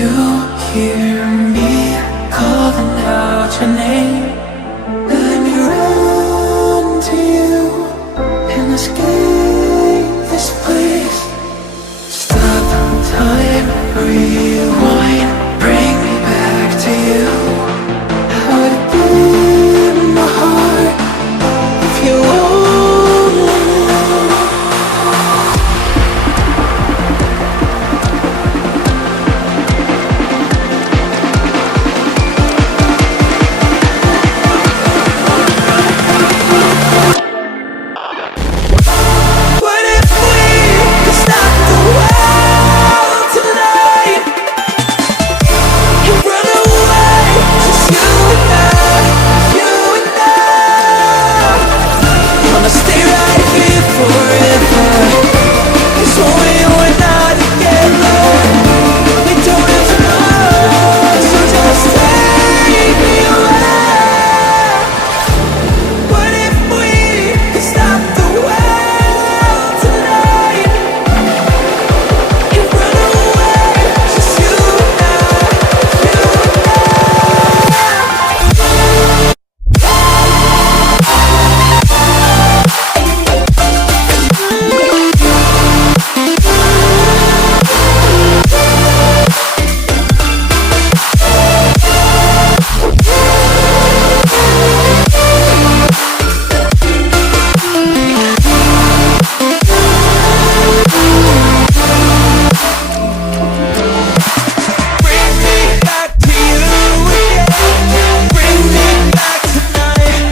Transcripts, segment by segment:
You hear me calling out your name. Let me run to you and escape this place. Stop time, rewind, bring me back to you. How it did in my heart, if you only knew. What if we could stop the world tonight and run away, just you and I, you and I? Wanna stay right here forever, 'cause when we're not together, we don't have tomorrow, so just take me away. What if we could stop the world tonight and run away, just you and I, you and I? Bring me back to you again. Bring me back tonight.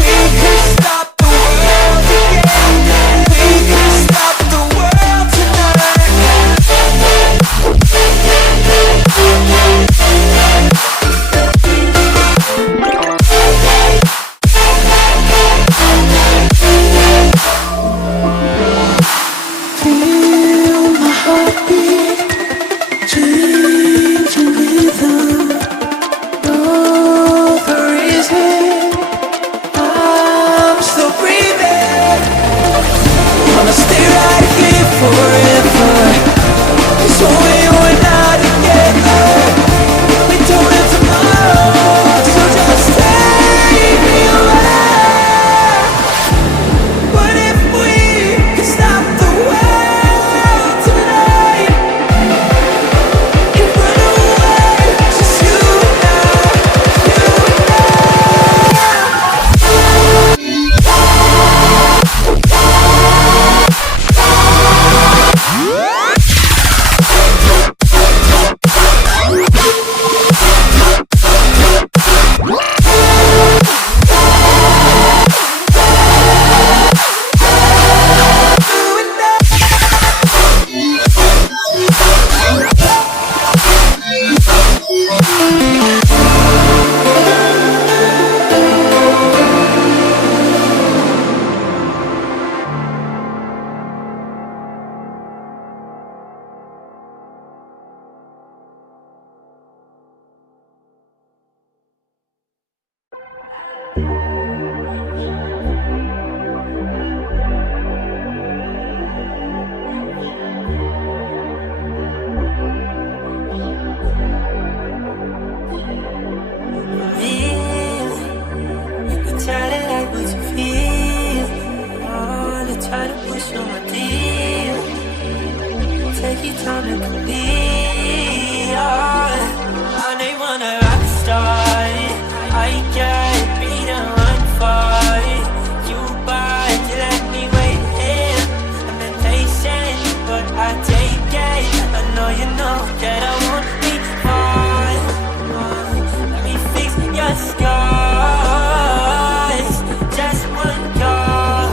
We can stop the world again. We can stop the world tonight. Feel my heartbeat, changing rhythm. Know the reason I'm still breathing. Wanna stay right here forever, 'cause when we're not together, we don't have tomorrow, so just take me away. What if we could stop the world tonight and run away, just you and I, you and Try to like what you feel. Oh, they try to push on my deal. Take your time to complete. I ain't wanna rock star. I get beat and run for it. You buy to let me wait here. I'm impatient, but I take it. I know you know that I won't be fine. Let me fix your scars. Just one call.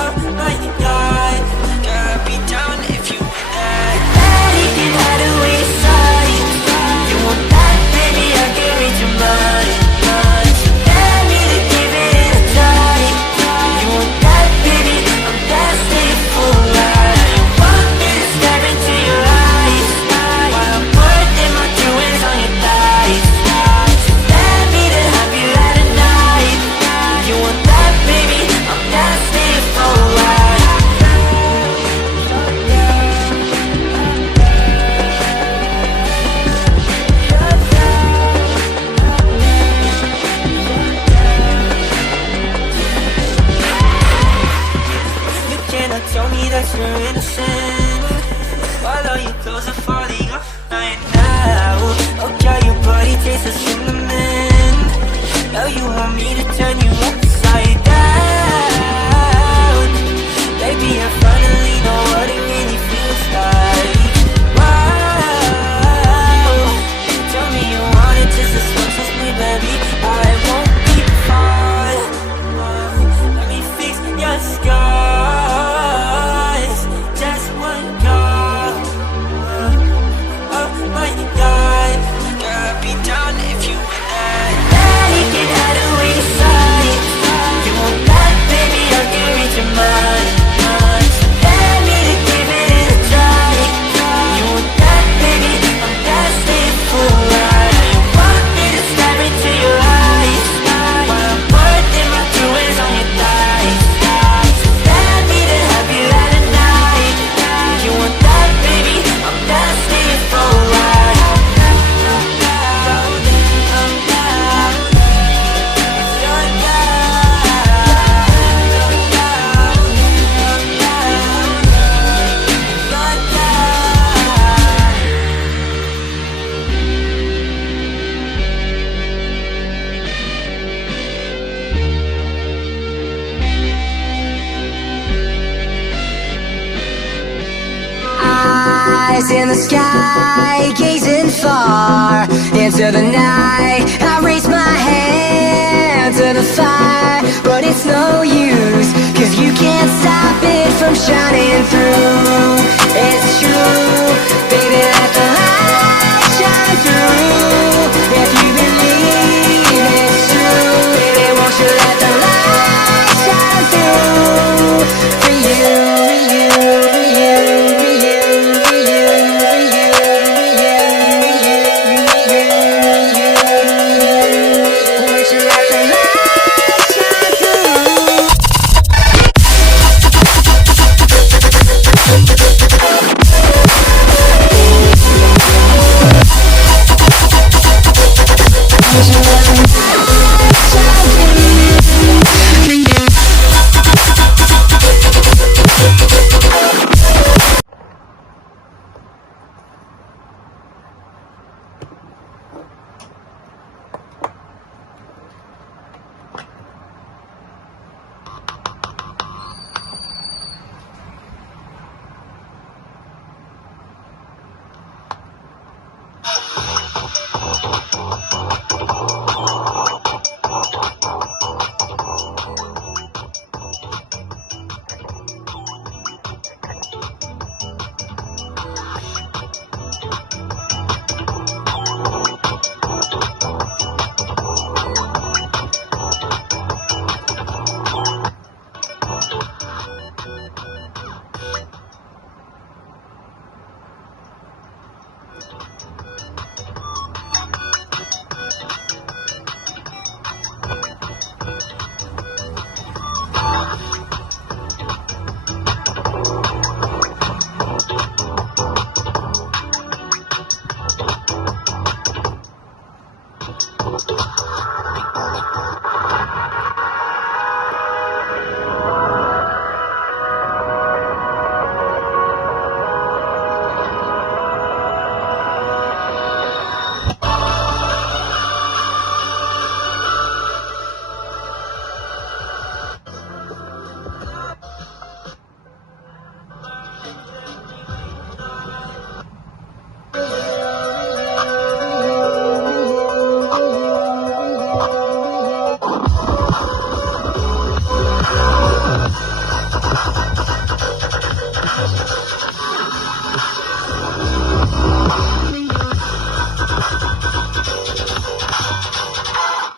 Oh my God, gotta be down if you want that. Let it get out of the way. you're innocent. While all your clothes are falling off right now. Oh girl, your body tastes of cinnamon. Now you want me to turn you upside down. Baby, I finally know what it really feels like. Wow, tell me you want it just as much as me, baby. I won't be far. Let me fix your scars. Just one call. Oh my God, girl, I'd be down if you were that. Daddy can hide away your sight. You want that, baby? I can read your mind. Let me to give it a try. You want that, baby? I'm destined for right. You want me to stare into your eyes while I'm putting my jewels on your thighs. Let me to have you at a night. You want that, baby? I'm destined for right. Eyes in the sky, gazing far into the night.